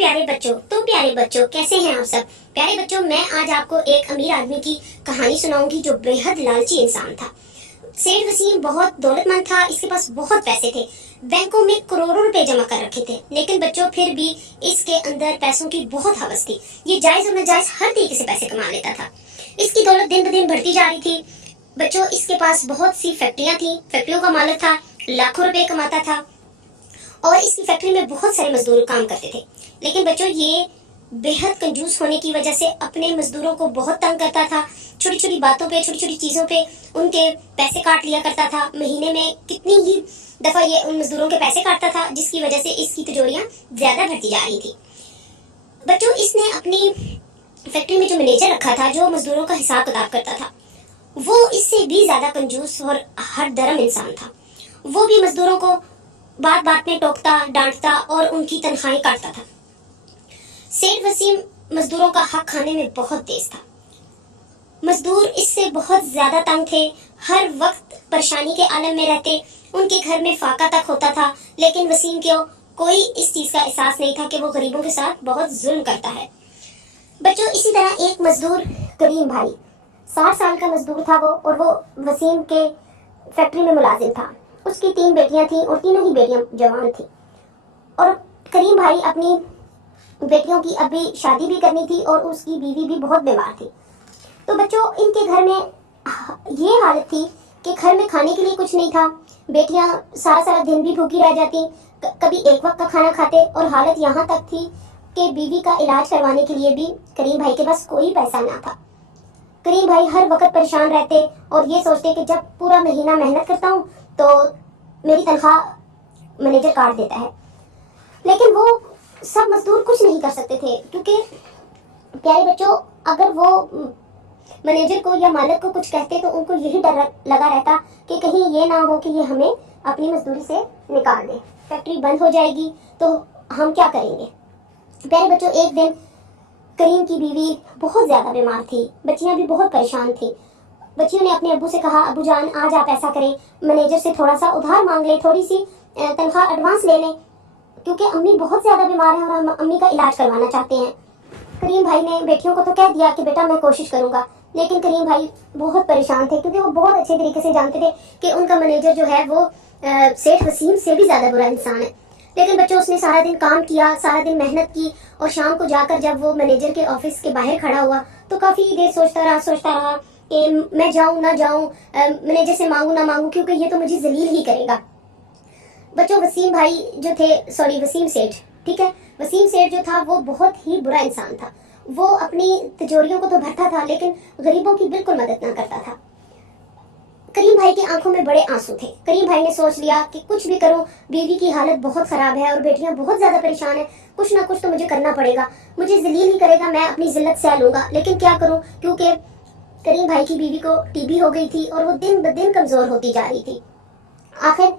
प्यारे बच्चों कैसे हैं आप सब। प्यारे बच्चों, मैं आज आपको एक अमीर आदमी की कहानी सुनाऊंगी जो बेहद लालची इंसान था। सेठ वसीम बहुत दौलतमंद था, इसके पास बहुत पैसे थे, बैंकों में करोड़ों रुपए जमा कर रखे थे। लेकिन बच्चों फिर भी इसके अंदर पैसों की बहुत हवस थी। ये जायज और नाजायज हर तरीके से पैसे कमा लेता था। इसकी दौलत दिन ब दिन बढ़ती जा रही थी। बच्चों इसके पास बहुत सी फैक्ट्रियां थी, फैक्ट्रियों का मालिक था, लाखों रुपए कमाता था और इसकी फैक्ट्री में बहुत सारे मजदूर काम करते थे। लेकिन बच्चों ये बेहद कंजूस होने की वजह से अपने मजदूरों को बहुत तंग करता था। छोटी छोटी बातों पे, छोटी छोटी चीज़ों पे उनके पैसे काट लिया करता था। महीने में कितनी ही दफ़ा ये उन मजदूरों के पैसे काटता था, जिसकी वजह से इसकी तिजोरियां ज़्यादा बढ़ती जा रही थी। बच्चों इसने अपनी फैक्ट्री में जो मैनेजर रखा था, जो मजदूरों का हिसाब किताब करता था, वो इससे भी ज़्यादा कंजूस और हर दरम इंसान था। वो भी मजदूरों को बात बात में टोकता, डांटता और उनकी तनख्वाहें काटता था। सेठ वसीम मजदूरों का हक खाने में बहुत तेज था। मजदूर इससे बहुत ज्यादा तंग थे, हर वक्त परेशानी के आलम में रहते। उनके घर में फाका तक होता था, लेकिन वसीम को कोई इस चीज का एहसास नहीं था कि वो गरीबों के साथ बहुत जुल्म करता है। बच्चों इसी तरह एक मजदूर करीम भाई 60 साल का मजदूर था वो, और वो वसीम के फैक्ट्री में मुलाजिम था। उसकी 3 बेटियां थीं और तीनों ही बेटियां जवान थीं। और करीम भाई अपनी बेटियों की अभी शादी भी करनी थी और उसकी बीवी भी बहुत बीमार थी। तो बच्चों इनके घर में ये हालत थी कि घर में खाने के लिए कुछ नहीं था। बेटियां सारा सारा दिन भी भूखी रह जाती, कभी एक वक्त का खाना खाते, और हालत यहाँ तक थी कि बीवी का इलाज करवाने के लिए भी करीम भाई के पास कोई पैसा ना था। करीम भाई हर वक्त परेशान रहते और ये सोचते कि जब पूरा महीना मेहनत करता हूँ तो मेरी तनख्वाह मैनेजर काट देता है। लेकिन वो सब मजदूर कुछ नहीं कर सकते थे, क्योंकि प्यारे बच्चों अगर वो मैनेजर को या मालिक को कुछ कहते तो उनको यही डर लगा रहता कि कहीं ये ना हो कि ये हमें अपनी मजदूरी से निकाल दे, फैक्ट्री बंद हो जाएगी तो हम क्या करेंगे। प्यारे बच्चों एक दिन करीम की बीवी बहुत ज़्यादा बीमार थी, बच्चियां भी बहुत परेशान थी। बच्चियों ने अपने अब्बू से कहा, अब्बू जान आज आप ऐसा करें, मैनेजर से थोड़ा सा उधार मांग लें, थोड़ी सी तनख्वाह एडवांस ले लें, क्योंकि अम्मी बहुत ज़्यादा बीमार है और हम अम्मी का इलाज करवाना चाहते हैं। करीम भाई ने बेटियों को तो कह दिया कि बेटा मैं कोशिश करूँगा, लेकिन करीम भाई बहुत परेशान थे, क्योंकि वो बहुत अच्छे तरीके से जानते थे कि उनका मैनेजर जो है वो सेठ वसीम से भी ज़्यादा बुरा इंसान है। लेकिन बच्चों उसने सारा दिन काम किया, सारा दिन मेहनत की, और शाम को जाकर जब वो मैनेजर के ऑफिस के बाहर खड़ा हुआ तो काफ़ी देर सोचता रहा कि मैं जाऊँ ना जाऊँ, मैनेजर से मांगू ना मांगू, क्योंकि ये तो मुझे जलील ही करेगा। बच्चों वसीम भाई जो थे, वसीम सेठ, ठीक है, वसीम सेठ जो था वो बहुत ही बुरा इंसान था। वो अपनी तिजोरियों को तो भरता था, लेकिन गरीबों की बिल्कुल मदद ना करता था। करीम भाई की आंखों में बड़े आंसू थे। करीम भाई ने सोच लिया कि कुछ भी करूं, बीवी की हालत बहुत खराब है और बेटियां बहुत ज्यादा परेशान है, कुछ ना कुछ तो मुझे करना पड़ेगा, मुझे जलील ही करेगा, मैं अपनी जिल्लत सह लूंगा, लेकिन क्या करूं, क्योंकि करीम भाई की बीवी को टीबी हो गई थी और वो दिन ब दिन कमजोर होती जा रही थी। आखिर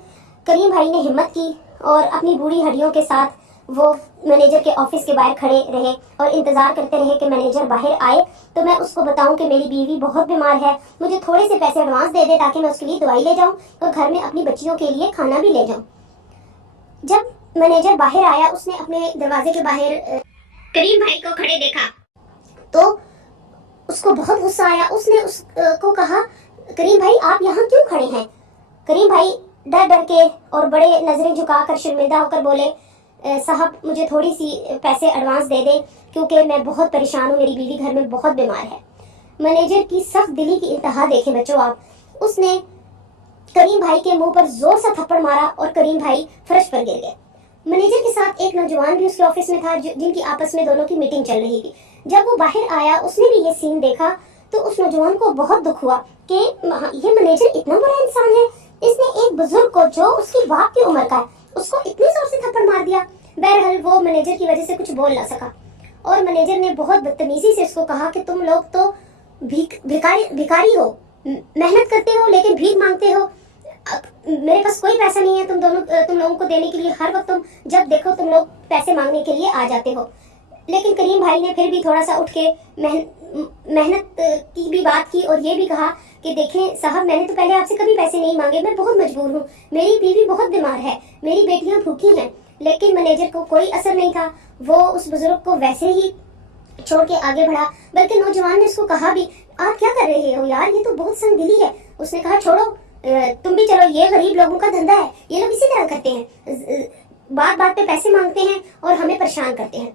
करीम भाई ने हिम्मत की और अपनी बूढ़ी हड्डियों के साथ वो मैनेजर के ऑफिस के बाहर खड़े रहे और इंतजार करते रहे कि मैनेजर बाहर आए तो मैं उसको बताऊं कि मेरी बीवी बहुत बीमार है, मुझे थोड़े से पैसे एडवांस दे दे ताकि मैं उसके लिए दवाई ले जाऊं और घर में अपनी बच्चियों के लिए खाना भी ले जाऊं। जब मैनेजर बाहर आया, उसने अपने दरवाजे के बाहर करीम भाई को खड़े देखा तो उसको बहुत गुस्सा आया। उसने उसको कहा, करीम भाई आप यहाँ क्यों खड़े हैं। करीम भाई डर डर के और बड़े नजरें झुकाकर शर्मिंदा होकर बोले, साहब मुझे थोड़ी सी पैसे एडवांस दे दें, क्योंकि मैं बहुत परेशान हूँ, मेरी बीवी घर में बहुत बीमार है। मैनेजर की सख्त दिली की इंतहा देखें बच्चों आप। उसने करीम भाई के मुंह पर जोर से थप्पड़ मारा और करीम भाई फर्श पर गिर गए। मैनेजर के साथ एक नौजवान भी उसके ऑफिस में था, जिनकी आपस में दोनों की मीटिंग चल रही थी। जब वो बाहर आया, उसने भी ये सीन देखा तो उस नौजवान को बहुत दुख हुआ कि ये मैनेजर इतना बड़ा इंसान है, इसने एक बुजुर्ग को जो उसकी बाप की उम्र का है उसको इतने जोर से थप्पड़ मार दिया। बहरहाल वो मैनेजर की वजह से कुछ बोल ना सका और मैनेजर ने बहुत बदतमीजी से उसको कहा कि तुम लोग तो भिखारी हो, मेहनत करते हो लेकिन भीख मांगते हो, मेरे पास कोई पैसा नहीं है तुम लोगों को देने के लिए, हर वक्त तुम जब देखो तुम लोग पैसे मांगने के लिए आ जाते हो। लेकिन करीम भाई ने फिर भी थोड़ा सा उठ के मेहनत की भी बात की और ये भी कहा कि देखें साहब, मैंने तो पहले आपसे कभी पैसे नहीं मांगे, मैं बहुत मजबूर हूँ, मेरी बीवी बहुत बीमार है, मेरी बेटियां भूखी हैं, لیکن مینیجر کو کوئی اثر نہیں تھا، وہ اس بزرگ کو ویسے ہی چھوڑ کے آگے بڑھا، بلکہ نوجوان نے اس کو کہا بھی آپ کیا کر رہے ہو یار، یہ تو بہت سنگ دلی ہے۔ اس نے کہا چھوڑو تم بھی چلو، یہ غریب لوگوں کا دھندا ہے، یہ لوگ اسی طرح کرتے ہیں، بات بات پہ پیسے مانگتے ہیں اور ہمیں پریشان کرتے ہیں۔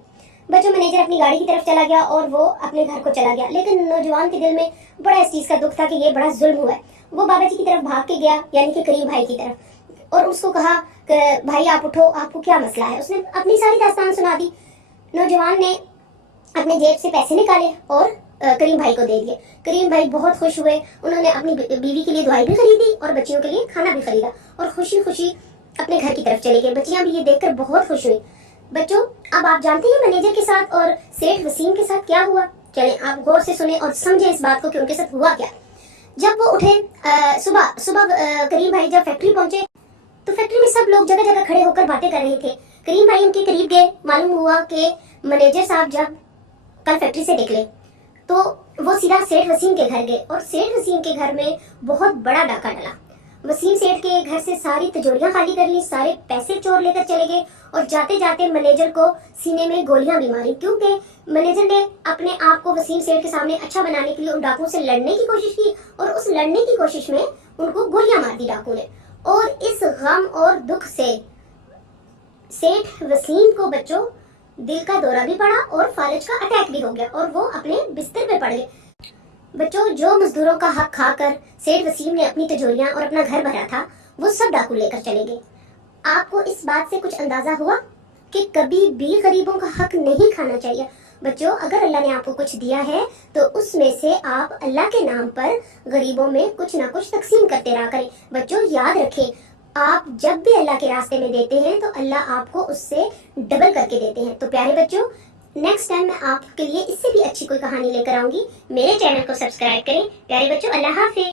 بچوں مینیجر اپنی گاڑی کی طرف چلا گیا اور وہ اپنے گھر کو چلا گیا، لیکن نوجوان کے دل میں بڑا اس چیز کا دکھ تھا کہ یہ بڑا ظلم ہوا ہے۔ وہ بابا جی کی طرف بھاگ کے گیا، یعنی کہ کریم بھائی کی طرف، اور اس کو کہا کہ بھائی آپ اٹھو، آپ کو کیا مسئلہ ہے۔ اس نے اپنی ساری داستان سنا دی۔ نوجوان نے اپنے جیب سے پیسے نکالے اور کریم بھائی کو دے دیے۔ کریم بھائی بہت خوش ہوئے، انہوں نے اپنی بیوی کے لیے دوائی بھی خریدی اور بچیوں کے لیے کھانا بھی خریدا اور خوشی خوشی اپنے گھر کی طرف چلے گئے۔ بچیاں بھی یہ دیکھ کر بہت خوش ہوئی۔ بچوں اب آپ جانتے ہیں مینیجر کے ساتھ اور سیٹھ وسیم کے ساتھ کیا ہوا؟ چلیں آپ غور سے سنیں اور سمجھیں اس بات کو کہ ان کے ساتھ ہوا کیا۔ جب وہ اٹھے صبح کریم بھائی جب فیکٹری پہنچے تو فیکٹری میں سب لوگ جگہ جگہ کھڑے ہو کر باتیں کر رہے تھے۔ کریم بھائی ان کے قریب گئے، معلوم ہوا کہ مینیجر صاحب جب کل فیکٹری سے نکلے تو وہ سیدھا سیٹھ وسیم کے گھر گئے اور سیٹھ وسیم کے گھر میں بہت بڑا ڈاکہ ڈلا۔ وسیم سیٹھ کے گھر سے ساری تجوریاں خالی کر لی، سارے پیسے چور لے کر چلے گئے اور جاتے جاتے مینیجر کو سینے میں گولیاں بھی ماری، کیونکہ مینیجر نے اپنے آپ کو وسیم سیٹھ کے سامنے اچھا بنانے کے لیے ان ڈاکوؤں سے لڑنے کی کوشش کی اور اس لڑنے کی کوشش میں ان کو گولیاں مار دی ڈاکو نے۔ اور اس غم اور دکھ سے سیٹھ وسیم کو بچوں دل کا دورہ بھی پڑا اور فالج کا اٹیک بھی ہو گیا اور وہ اپنے بستر پہ پڑ گئے۔ بچوں جو مزدوروں کا حق کھا کر سیٹھ وسیم نے اپنی تجوریاں اور اپنا گھر بھرا تھا وہ سب ڈاکو لے کر چلے گئے۔ آپ کو اس بات سے کچھ اندازہ ہوا کہ کبھی بھی غریبوں کا حق نہیں کھانا چاہیے۔ بچوں اگر اللہ نے آپ کو کچھ دیا ہے تو اس میں سے آپ اللہ کے نام پر غریبوں میں کچھ نہ کچھ تقسیم کرتے رہا کریں۔ بچوں یاد رکھیں، آپ جب بھی اللہ کے راستے میں دیتے ہیں تو اللہ آپ کو اس سے ڈبل کر کے دیتے ہیں۔ تو پیارے بچوں نیکسٹ ٹائم میں آپ کے لیے اس سے بھی اچھی کوئی کہانی لے کر آؤں گی۔ میرے چینل کو سبسکرائب کریں۔ پیارے بچوں اللہ حافظ۔